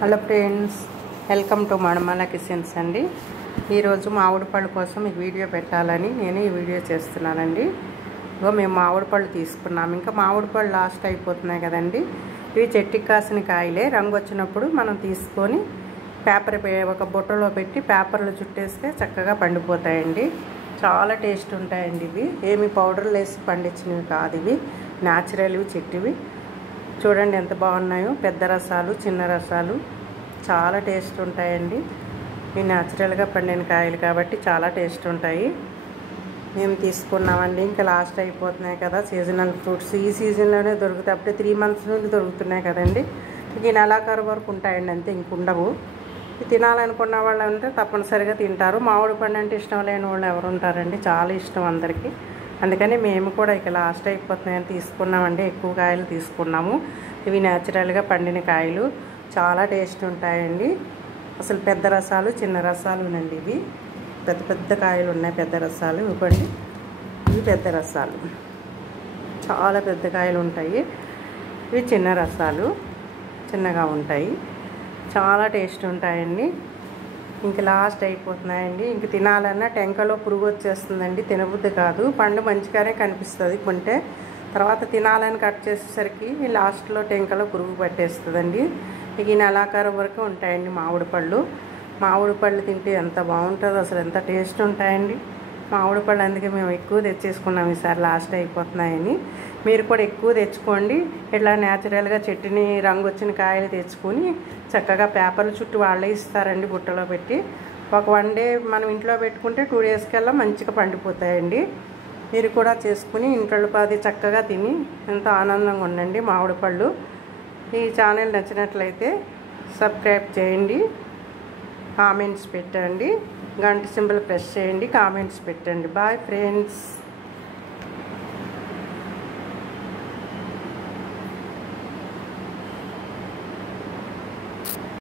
Hello friends, welcome to Manamala kitchens అండి. ఈరోజు మామిడి పళ్ళు కోసం మీకు వీడియో పెట్టాలని నేను ఈ వీడియో చేస్తున్నానండి. ఇగో మేము మామిడి పళ్ళు తీసుకున్నాము. ఇంకా మామిడి పళ్ళు లాస్ట్ అయిపోతున్నాయి కదండి. ఇవి చెట్టుకి కాసిన కాయలే. రంగు వచ్చినప్పుడు మనం తీసుకొని పేపర్ ఒక బుట్టలో పెట్టి పేపర్లు చుట్టేస్తే చక్కగా పండిపోతాయండి. చాలా టేస్ట్ ఉంటాయండి. ఇవి ఏమి పౌడర్లు వేసి పండించినవి కాదు, ఇవి న్యాచురల్వి చెట్టువి. చూడండి ఎంత బాగున్నాయో. పెద్ద రసాలు, చిన్న రసాలు చాలా టేస్ట్ ఉంటాయండి. ఇవి న్యాచురల్గా పండిన కాయలు కాబట్టి చాలా టేస్ట్ ఉంటాయి. మేము తీసుకున్నామండి. ఇంకా లాస్ట్ అయిపోతున్నాయి కదా సీజనల్ ఫ్రూట్స్. ఈ సీజన్లోనే దొరుకుతాయి. అప్పుడే 3 months నుండి దొరుకుతున్నాయి కదండి. ఈ నెలాఖరు వరకు ఉంటాయండి, అంతే ఇంకుండవు. తినాలనుకున్న వాళ్ళు ఉంటే తప్పనిసరిగా తింటారు. మామిడి పండు అంటే ఇష్టం లేని వాళ్ళు ఎవరు ఉంటారండి? చాలా ఇష్టం అందరికీ. అందుకని మేము కూడా ఇక లాస్ట్ అయిపోతున్నాయని తీసుకున్నామండి. ఎక్కువ కాయలు తీసుకున్నాము. ఇవి న్యాచురల్గా పండిన కాయలు చాలా టేస్ట్ ఉంటాయండి. అసలు పెద్ద రసాలు, చిన్న రసాలునండి. ఇవి పెద్ద పెద్ద కాయలు ఉన్నాయి. పెద్ద రసాలు ఇవ్వండి. ఇవి పెద్ద రసాలు, చాలా పెద్ద కాయలు ఉంటాయి. ఇవి చిన్న రసాలు, చిన్నగా ఉంటాయి. చాలా టేస్ట్ ఉంటాయండి. ఇంక లాస్ట్ అయిపోతున్నాయండి. ఇంక తినాలన్నా టెంకలో పురుగు వచ్చేస్తుందండి. తినబుద్ధి కాదు. పండు మంచిగానే కనిపిస్తుంది కొంటే, తర్వాత తినాలని కట్ చేసేసరికి లాస్ట్లో టెంకలో పురుగు పట్టేస్తుందండి. ఇక ఈ నెలాఖరు వరకు ఉంటాయండి మామిడి పళ్ళు. మామిడి పళ్ళు తింటే ఎంత బాగుంటుందో, అసలు ఎంత టేస్ట్ ఉంటాయండి మామిడి పళ్ళు. అందుకే మేము ఎక్కువ తెచ్చేసుకున్నాం ఈసారి లాస్ట్ అయిపోతున్నాయని. మీరు కూడా ఎక్కువ తెచ్చుకోండి. ఇట్లా న్యాచురల్గా చెట్టుని రంగు వచ్చిన కాయలు తెచ్చుకొని చక్కగా పేపర్లు చుట్టూ వాళ్ళే ఇస్తారండి బుట్టలో పెట్టి. ఒక 1 day మనం ఇంట్లో పెట్టుకుంటే 2 days కల్లా మంచిగా పండిపోతాయండి. మీరు కూడా చేసుకుని ఇంట్లో అది చక్కగా తిని ఎంతో ఆనందంగా ఉండండి. మామిడి పళ్ళు. ఈ ఛానల్ నచ్చినట్లయితే సబ్స్క్రైబ్ చేయండి, కామెంట్స్ పెట్టండి, గంట సింబల్ ప్రెస్ చేయండి, కామెంట్స్ పెట్టండి. Bye friends.